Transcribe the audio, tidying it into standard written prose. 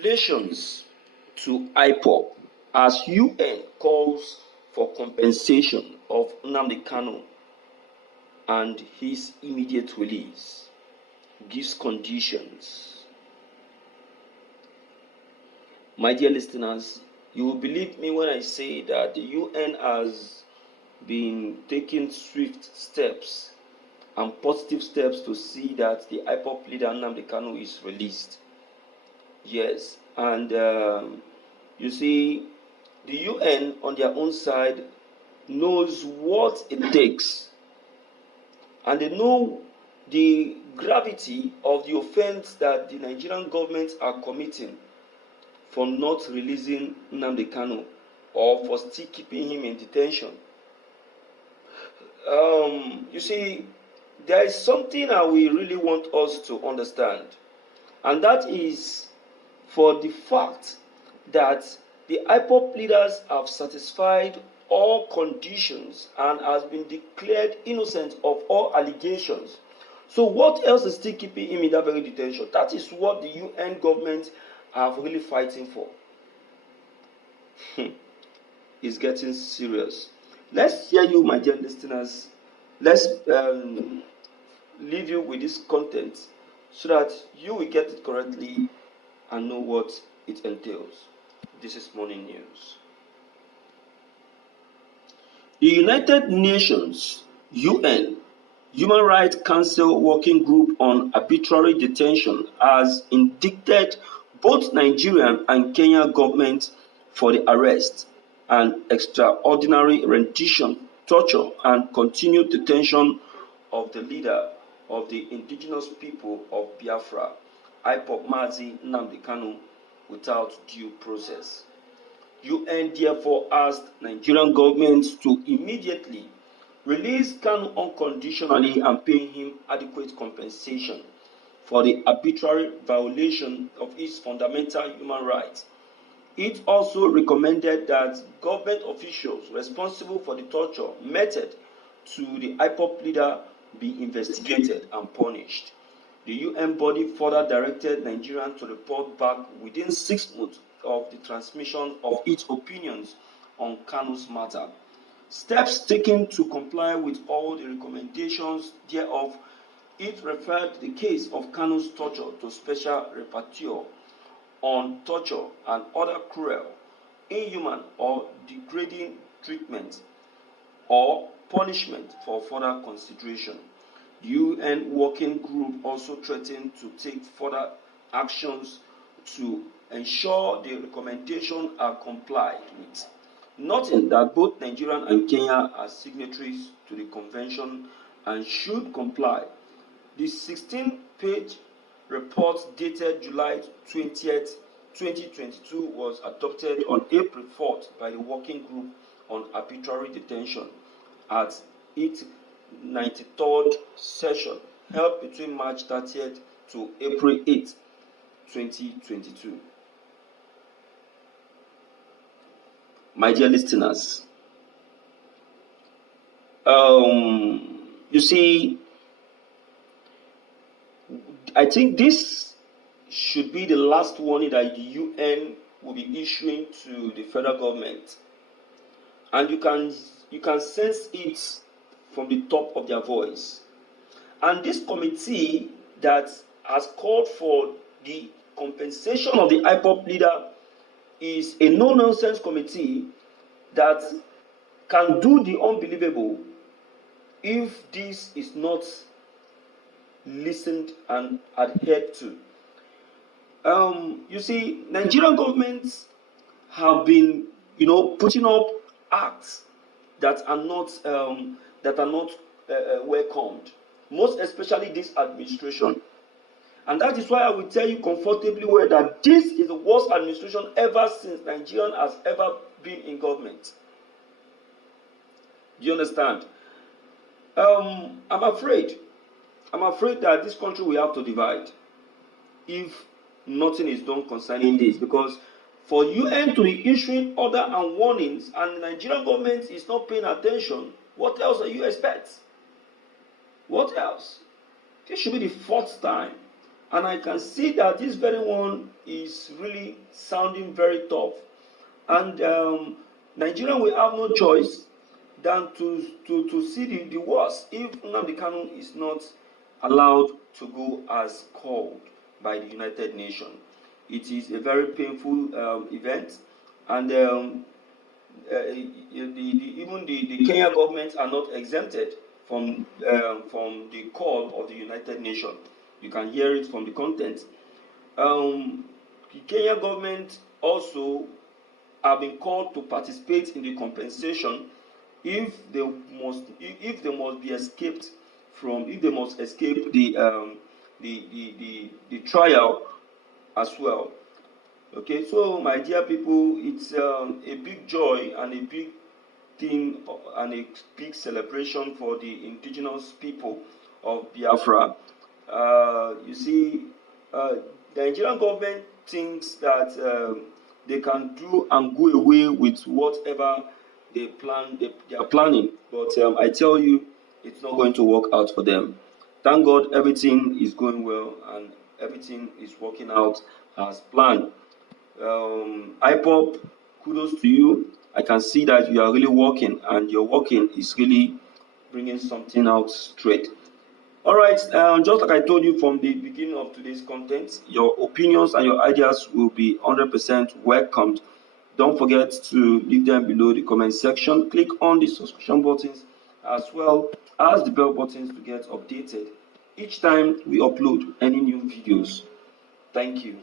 Congratulations to Ipob as UN calls for compensation of Nnamdi Kanu and his immediate release, gives conditions. My dear listeners, you will believe me when I say that the UN has been taking swift steps and positive steps to see that the Ipob leader Nnamdi Kanu is released. Yes, and you see, the UN on their own side knows what it takes, and they know the gravity of the offense that the Nigerian government are committing for not releasing Nnamdi Kanu or for still keeping him in detention. You see, there is something that we really want us to understand, and that is for the fact that the Ipob leaders have satisfied all conditions and has been declared innocent of all allegations. So what else is still keeping him in that very detention? That is what the UN government are really fighting for. It's getting serious. Let's hear you, my dear listeners. Let's leave you with this content so that you will get it correctly and know what it entails. This is Morning News. The United Nations UN Human Rights Council Working Group on Arbitrary Detention has indicted both Nigerian and Kenyan governments for the arrest and extraordinary rendition, torture, and continued detention of the leader of the indigenous people of Biafra, Ipob Nnamdi Kanu, without due process. UN therefore asked Nigerian governments to immediately release Kanu unconditionally and pay him adequate compensation for the arbitrary violation of his fundamental human rights. It also recommended that government officials responsible for the torture meted to the Ipob leader be investigated and punished. The UN body further directed Nigeria to report back within 6 months of the transmission of its opinions on Kanu's matter. Steps taken to comply with all the recommendations thereof, it referred the case of Kanu's torture to Special Rapporteur on torture and other cruel, inhuman, or degrading treatment or punishment for further consideration. The UN Working Group also threatened to take further actions to ensure the recommendations are complied with. Noting that both Nigeria and Kenya are signatories to the convention and should comply, the 16-page report dated July 20th, 2022 was adopted on April 4th by the Working Group on Arbitrary Detention at its 93rd session held between March 30th to April 8th, 2022. My dear listeners, you see, I think this should be the last warning that the UN will be issuing to the federal government, and you can sense it from the top of their voice. And this committee that has called for the compensation of the Ipob leader is a no-nonsense committee that can do the unbelievable if this is not listened and adhered to. You see, Nigerian governments have been, putting up acts that are not welcomed, most especially this administration. And that is why I will tell you comfortably well that this is the worst administration ever since Nigeria has ever been in government. Do you understand? I'm afraid that this country will have to divide if nothing is done concerning this, because for UN to be issuing order and warnings and the Nigerian government is not paying attention, what else do you expect? What else? This should be the fourth time And I can see that this very one is really sounding very tough. And Nigeria will have no choice than to see the worst if Nnamdi Kanu is not allowed to go as called by the United Nations. It is a very painful event, and even the Kenya government are not exempted from the call of the United Nations. You can hear it from the content. The Kenya government also have been called to participate in the compensation if they must be escaped from, if they must escape the trial as well. Okay, so my dear people, it's a big joy and a big thing and a big celebration for the indigenous people of Biafra. You see, the Nigerian government thinks that they can do and go away with whatever they are planning, but I tell you, it's not going to work out for them. Thank God, everything is going well and everything is working out as planned. Ipob, kudos to you. I can see that you are really working, and your working is really bringing something out straight. All right, just like I told you from the beginning of today's content, your opinions and your ideas will be 100% welcomed. Don't forget to leave them below the comment section. Click on the subscription buttons as well as the bell buttons to get updated each time we upload any new videos. Thank you.